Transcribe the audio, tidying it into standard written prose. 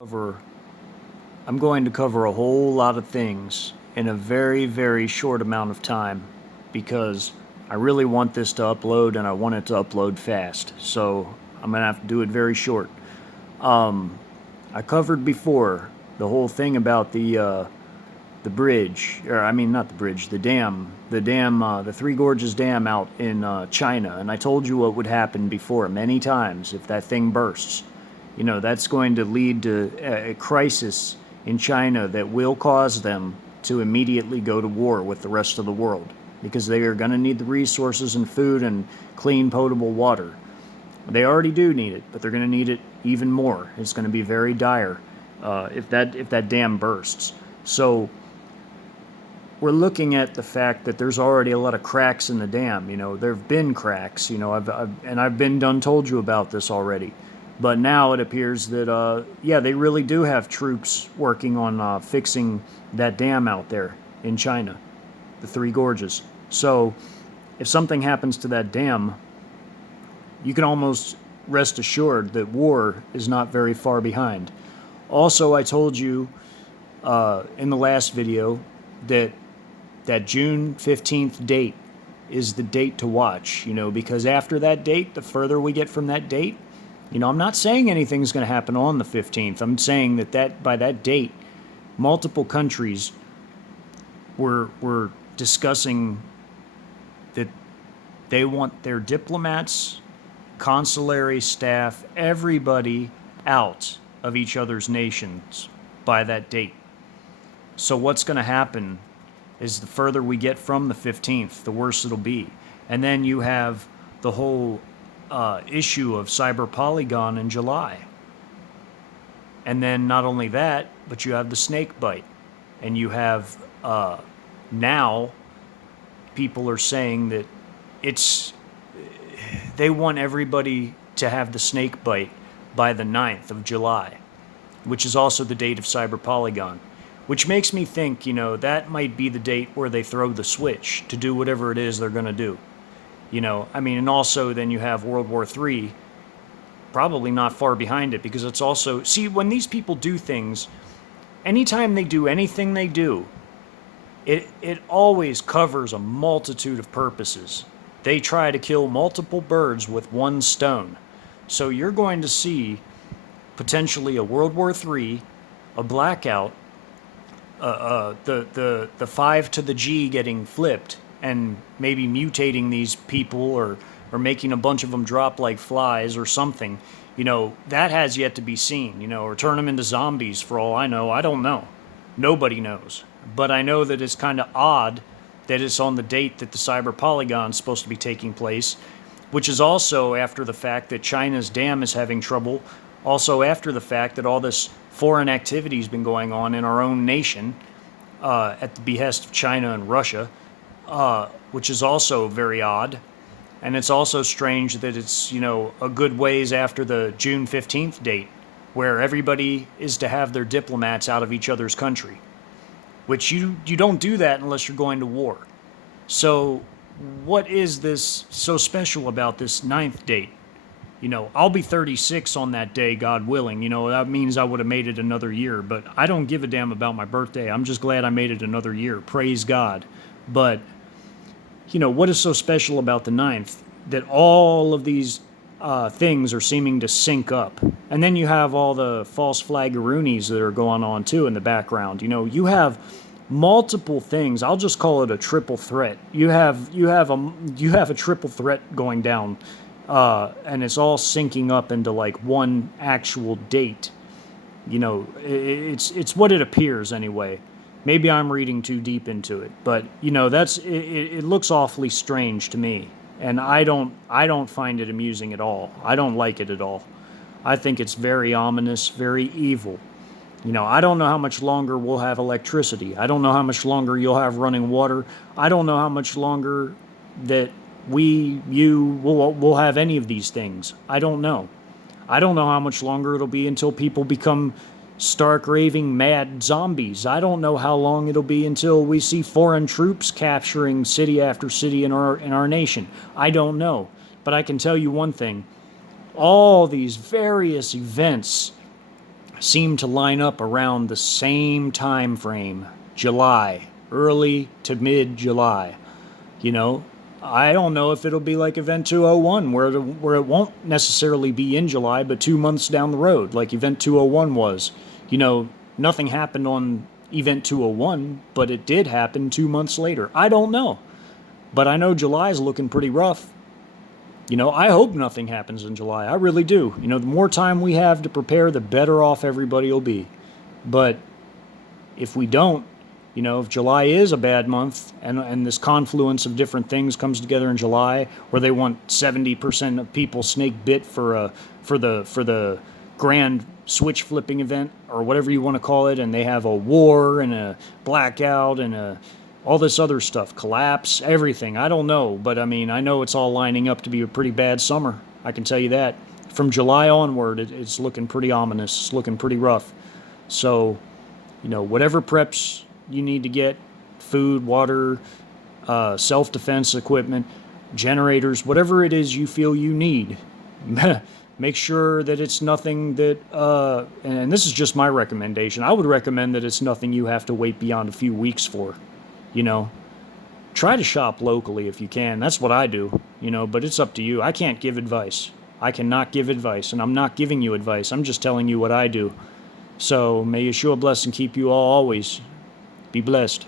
I'm going to cover a whole lot of things in a very, very short amount of time because I really want this to upload and I want it to upload fast. So I'm going to have to do it very short. I covered before the whole thing about the bridge, or I mean not the bridge, the dam, the Three Gorges Dam out in China, and I told you what would happen before many times if that thing bursts. You know, that's going to lead to a crisis in China that will cause them to immediately go to war with the rest of the world because they are going to need the resources and food and clean potable water. They already do need it, but they're going to need it even more. It's going to be very dire if that dam bursts. So we're looking at the fact that there's already a lot of cracks in the dam. You know, there have been cracks. You know, I've been done told you about this already. But now it appears that, yeah, they really do have troops working on fixing that dam out there in China, the Three Gorges. So if something happens to that dam, you can almost rest assured that war is not very far behind. Also, I told you in the last video that June 15th date is the date to watch, you know, because after that date, the further we get from that date, you know, I'm not saying anything's going to happen on the 15th. I'm saying that by that date, multiple countries were discussing that they want their diplomats, consulary staff, everybody out of each other's nations by that date. So what's going to happen is the further we get from the 15th, the worse it'll be. And then you have the whole issue of Cyber Polygon in July. And then not only that, but you have the snake bite. And you have now people are saying that they want everybody to have the snake bite by the 9th of July, which is also the date of Cyber Polygon. Which makes me think, you know, that might be the date where they throw the switch to do whatever it is they're going to do. You know, I mean, and also then you have World War III, probably not far behind it, because it's also, see, when these people do things, anytime they do anything they do, it always covers a multitude of purposes. They try to kill multiple birds with one stone. So you're going to see potentially a World War III, a blackout, the 5 to the G getting flipped, and maybe mutating these people or making a bunch of them drop like flies or something, you know, that has yet to be seen, you know, or turn them into zombies for all I know. I don't know. Nobody knows. But I know that it's kind of odd that it's on the date that the Cyber Polygon is supposed to be taking place, which is also after the fact that China's dam is having trouble, also after the fact that all this foreign activity has been going on in our own nation at the behest of China and Russia. Which is also very odd. And it's also strange that it's, you know, a good ways after the June 15th date, where everybody is to have their diplomats out of each other's country. Which you don't do that unless you're going to war. So what is this so special about this 9th date? You know, I'll be 36 on that day, God willing. You know, that means I would have made it another year. But I don't give a damn about my birthday. I'm just glad I made it another year. Praise God. But you know, what is so special about the 9th that all of these things are seeming to sync up? And then you have all the false flaggeroonis that are going on too in the background. You know, you have multiple things. I'll just call it a triple threat. You have a triple threat going down, and it's all syncing up into like one actual date. You know, it's what it appears anyway. Maybe I'm reading too deep into it, but you know, it looks awfully strange to me, and I don't find it amusing at all. I don't like it at all. I think it's very ominous, very evil. You know, I don't know how much longer we'll have electricity. I don't know how much longer you'll have running water. I don't know how much longer that we'll have any of these things. I don't know. I don't know how much longer it'll be until people become stark raving mad zombies. I don't know how long it'll be until we see foreign troops capturing city after city in our nation. I don't know. But I can tell you one thing. All these various events seem to line up around the same time frame, July, early to mid-July. You know, I don't know if it'll be like Event 201, where it won't necessarily be in July, but 2 months down the road, like Event 201 was. You know, nothing happened on Event 201, but it did happen 2 months later. I don't know. But I know July's looking pretty rough. You know, I hope nothing happens in July. I really do. You know, the more time we have to prepare, the better off everybody will be. But if we don't, you know, if July is a bad month and this confluence of different things comes together in July, where they want 70% of people snake bit for the grand switch flipping event or whatever you want to call it, and they have a war and a blackout and all this other stuff, collapse, everything. I don't know, but I mean, I know it's all lining up to be a pretty bad summer. I can tell you that. From July onward, it's looking pretty ominous. It's looking pretty rough. So, you know, whatever preps you need to get, food, water, self-defense equipment, generators, whatever it is you feel you need, make sure that it's nothing that, and this is just my recommendation, I would recommend that it's nothing you have to wait beyond a few weeks for. You know, try to shop locally if you can. That's what I do, you know, but it's up to you. I can't give advice. I cannot give advice, and I'm not giving you advice. I'm just telling you what I do. So may Yeshua bless and keep you all always. Be blessed.